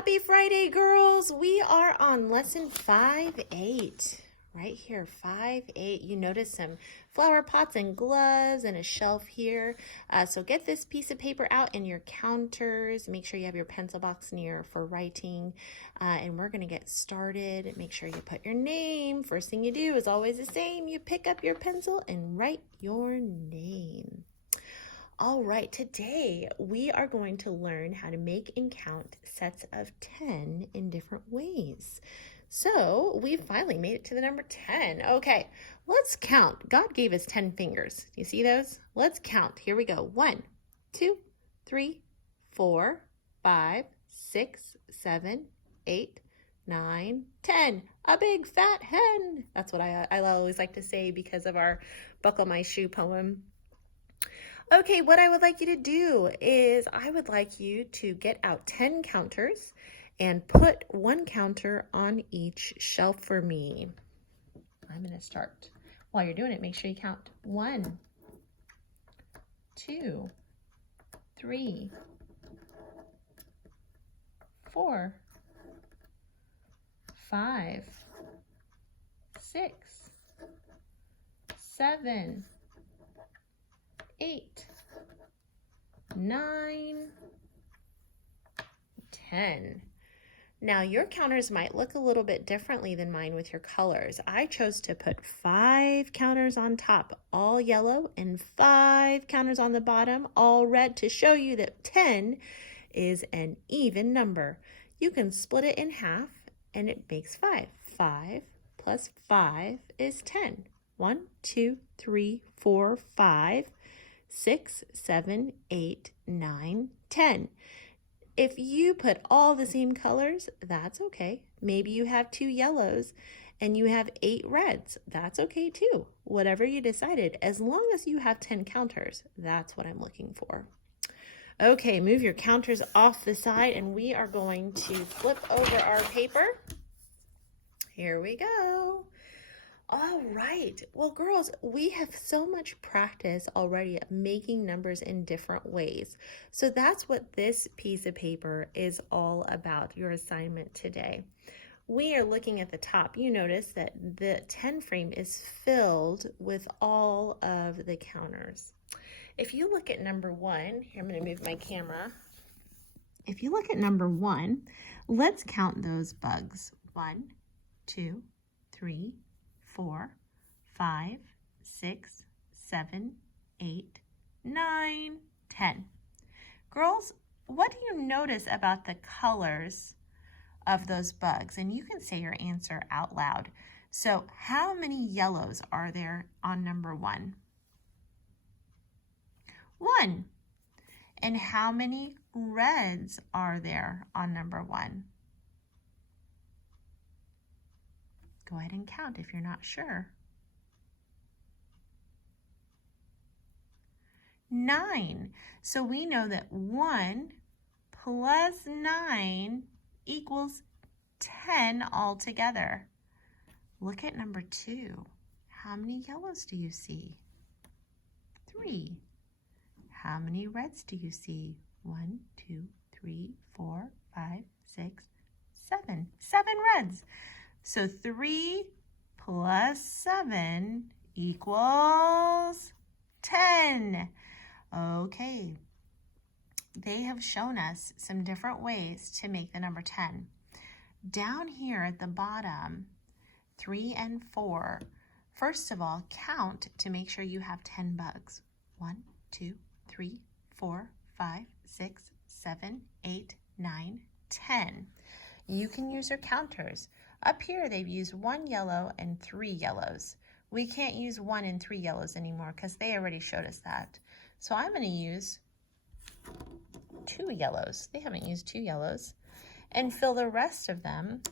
Happy Friday, girls. We are on lesson 5-8. Right here, 5-8. You notice some flower pots and gloves and a shelf here. So get this piece of paper out in your counters. Make sure you have your pencil box near for writing. And we're going to get started. Make sure you put your name. First thing you do is always the same. You pick up your pencil and write your name. All right, today we are going to learn how to make and count sets of 10 in different ways. So we finally made it to the number 10. Okay, let's count. God gave us 10 fingers. You see those? Let's count. Here we go. 1, 2, 3, 4, 5, 6, 7, 8, 9, 10. A big fat hen. That's what I always like to say because of our Buckle My Shoe poem. Okay, what I would like you to do is I would like you to get out 10 counters and put one counter on each shelf for me. I'm going to start. While you're doing it, make sure you count 1, 2, 3, 4, 5, 6, 7, 8, 9, 10. Now your counters might look a little bit differently than mine with your colors. I chose to put 5 counters on top, all yellow, and 5 counters on the bottom, all red, to show you that 10 is an even number. You can split it in half and it makes 5. 5 plus 5 is 10. 1, 2, 3, 4, 5. 6, 7, 8, 9, 10. If you put all the same colors, that's okay. Maybe you have 2 yellows and you have 8 reds. That's okay too. Whatever you decided, as long as you have 10 counters, that's what I'm looking for. Okay, move your counters off the side and we are going to flip over our paper. Here we go. All right. Well, girls, we have so much practice already at making numbers in different ways. So that's what this piece of paper is all about, your assignment today. We are looking at the top. You notice that the 10 frame is filled with all of the counters. If you look at number 1, here I'm going to move my camera. If you look at number 1, let's count those bugs. 1, 2, 3, 4, 5, 6, 7, 8, 9, 10. Girls, what do you notice about the colors of those bugs? And you can say your answer out loud. So how many yellows are there on number 1? 1. And how many reds are there on number 1? Go ahead and count if you're not sure. 9. So we know that 1 plus 9 equals 10 altogether. Look at number 2. How many yellows do you see? 3. How many reds do you see? 1, 2, 3, 4, 5, 6, 7. 7 reds. So 3 plus 7 equals 10. Okay, they have shown us some different ways to make the number 10. Down here at the bottom, 3 and 4, first of all, count to make sure you have 10 bugs. 1, 2, 3, 4, 5, 6, 7, 8, 9, 10. You can use your counters. Up here, they've used 1 yellow and 3 yellows. We can't use 1 and 3 yellows anymore because they already showed us that. So I'm going to use 2 yellows. They haven't used 2 yellows. And fill the rest of them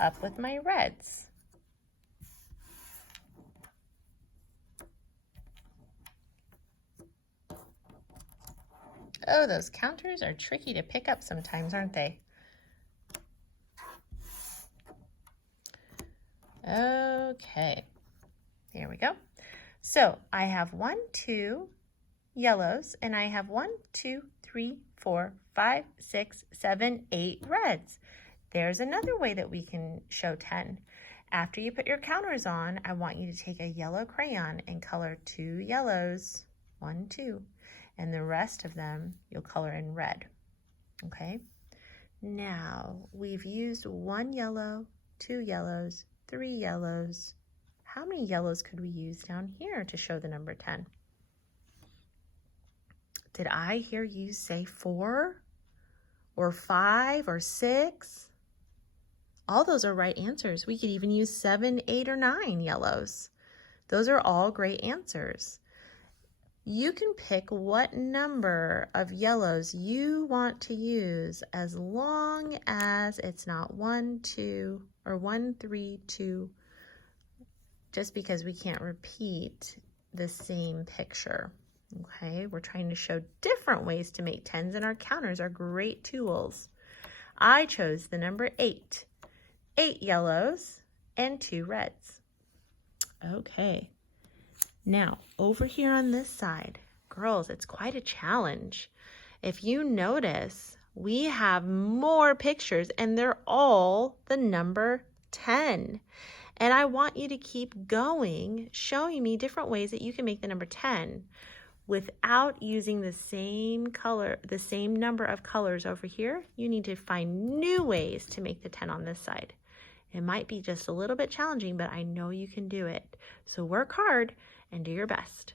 up with my reds. Oh, those counters are tricky to pick up sometimes, aren't they? Okay, here we go. So I have 1, 2 yellows, and I have 1, 2, 3, 4, 5, 6, 7, 8 reds. There's another way that we can show 10. After you put your counters on, I want you to take a yellow crayon and color 2 yellows, 1, 2, and the rest of them you'll color in red, okay? Now, we've used 1 yellow, 2 yellows, 3 yellows. How many yellows could we use down here to show the number 10? Did I hear you say 4 or 5 or 6? All those are right answers. We could even use 7, 8, or 9 yellows. Those are all great answers. You can pick what number of yellows you want to use as long as it's not 1, 2, or 1, 3, 2, just because we can't repeat the same picture. Okay, we're trying to show different ways to make 10s, and our counters are great tools. I chose the number 8. 8 yellows and 2 reds. Okay. Now, over here on this side, girls, it's quite a challenge. If you notice, we have more pictures and they're all the number 10. And I want you to keep going, showing me different ways that you can make the number 10 without using the same color, the same number of colors over here. You need to find new ways to make the 10 on this side. It might be just a little bit challenging, but I know you can do it. So work hard and do your best.